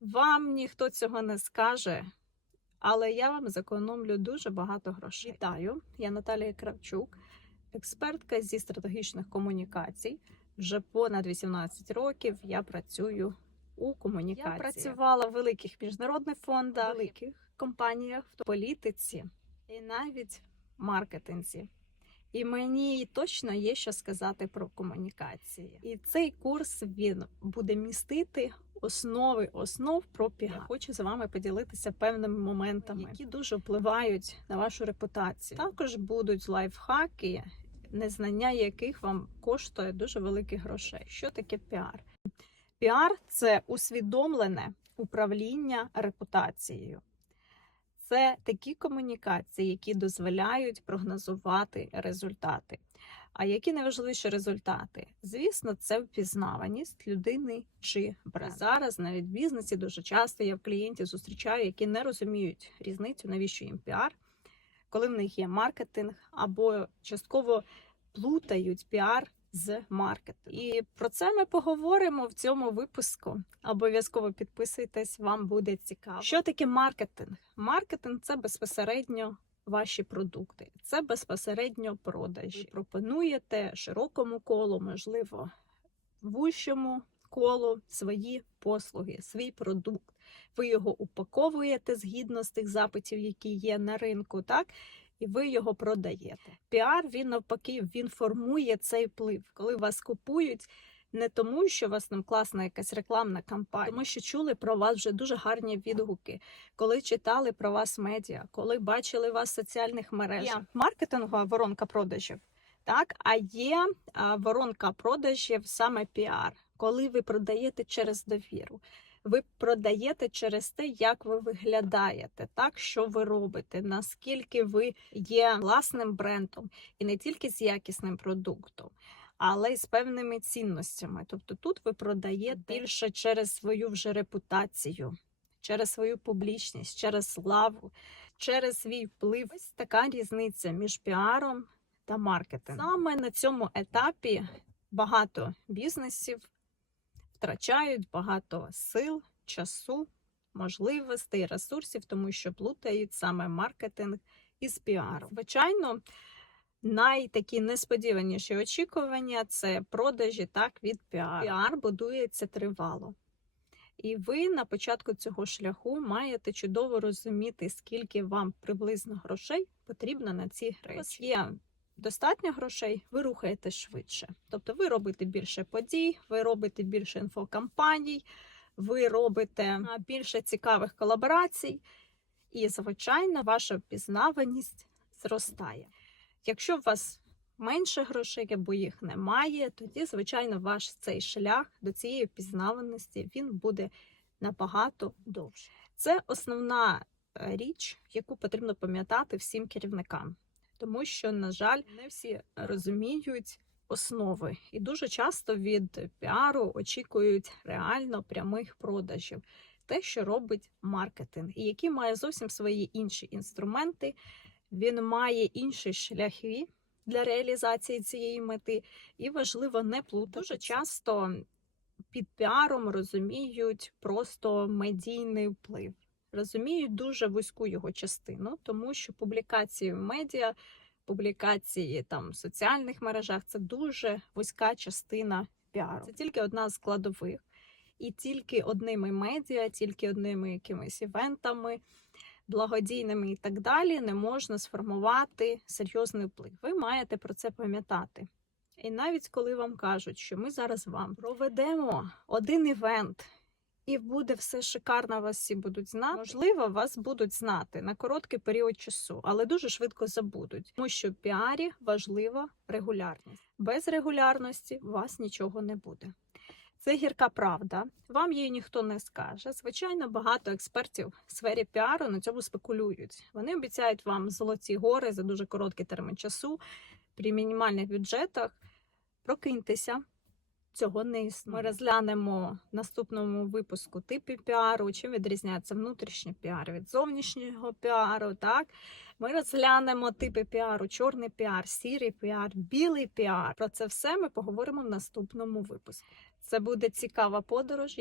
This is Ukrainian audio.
Вам ніхто цього не скаже, але я вам зекономлю дуже багато грошей. Вітаю, я Наталія Кравчук, експертка зі стратегічних комунікацій. Вже понад 18 років я працюю у комунікації. Я працювала в великих міжнародних фондах, великих компаніях, в політиці і навіть маркетинзі. І мені точно є що сказати про комунікації. І цей курс він буде містити основи основ про піар. Я хочу з вами поділитися певними моментами, які дуже впливають на вашу репутацію. Також будуть лайфхаки, незнання яких вам коштує дуже великих грошей. Що таке піар? Піар це усвідомлене управління репутацією. Це такі комунікації, які дозволяють прогнозувати результати. А які найважливіші результати? Звісно, це впізнаваність людини чи бренду. Зараз навіть в бізнесі дуже часто я в клієнтів зустрічаю, які не розуміють різницю, навіщо їм піар, коли в них є маркетинг, або частково плутають піар з маркетингом. І про це ми поговоримо в цьому випуску. Обов'язково підписуйтесь, вам буде цікаво. Що таке маркетинг? Маркетинг це безпосередньо ваші продукти, це безпосередньо продажі. Ви пропонуєте широкому колу, можливо, вущому колу свої послуги, свій продукт. Ви його упаковуєте згідно з тих запитів, які є на ринку, так? І ви його продаєте. Піар він навпаки він формує цей вплив, коли вас купують. Не тому, що у вас там класна якась рекламна кампанія, тому що чули про вас вже дуже гарні відгуки, коли читали про вас медіа, коли бачили вас в соціальних мережах. Є маркетингова воронка продажів, так а є а, воронка продажів саме піар, коли ви продаєте через довіру. Ви продаєте через те, як ви виглядаєте, так що ви робите, наскільки ви є власним брендом, і не тільки з якісним продуктом, але й з певними цінностями. Тобто тут ви продаєте більше через свою вже репутацію, через свою публічність, через славу, через свій вплив. Ось така різниця між піаром та маркетингом. Саме на цьому етапі багато бізнесів втрачають багато сил, часу, можливостей, ресурсів, тому що плутають саме маркетинг із піаром. Звичайно, найтакі несподіваніші очікування це продажі так від піару. Піар будується тривало. І ви на початку цього шляху маєте чудово розуміти, скільки вам приблизно грошей потрібно на ці речі. Є достатньо грошей, ви рухаєте швидше. Тобто ви робите більше подій, ви робите більше інфокампаній, ви робите більше цікавих колаборацій, і, звичайно, ваша впізнаваність зростає. Якщо у вас менше грошей або їх немає, тоді, звичайно, ваш цей шлях до цієї впізнаваності він буде набагато довше. Це основна е, річ, яку потрібно пам'ятати всім керівникам тому що, на жаль, не всі розуміють основи, і дуже часто від піару очікують реально прямих продажів, те, що робить маркетинг, і який має зовсім свої інші інструменти, він має інші шляхи для реалізації цієї мети, і важливо не плутати. Дуже часто під піаром розуміють просто медійний вплив розуміють дуже вузьку його частину, тому що публікації в медіа, публікації там в соціальних мережах це дуже вузька частина піару. Це тільки одна з складових. І тільки одними медіа, тільки одними якимись івентами, благодійними і так далі, не можна сформувати серйозний вплив. Ви маєте про це пам'ятати. І навіть коли вам кажуть, що ми зараз вам проведемо один івент, і буде все шикарно, вас всі будуть знати. Можливо, вас будуть знати на короткий період часу, але дуже швидко забудуть, тому що в піарі важлива регулярність. Без регулярності у вас нічого не буде. Це гірка правда, вам її ніхто не скаже. Звичайно, багато експертів в сфері піару на цьому спекулюють. Вони обіцяють вам золоті гори за дуже короткий термін часу при мінімальних бюджетах. Прокиньтеся. Цього не існує. Ми розглянемо в наступному випуску типи піару, чим відрізняється внутрішній піар від зовнішнього піару. Так ми розглянемо типи піару: чорний піар, сірий піар, білий піар. Про це все ми поговоримо в наступному випуску. Це буде цікава подорож.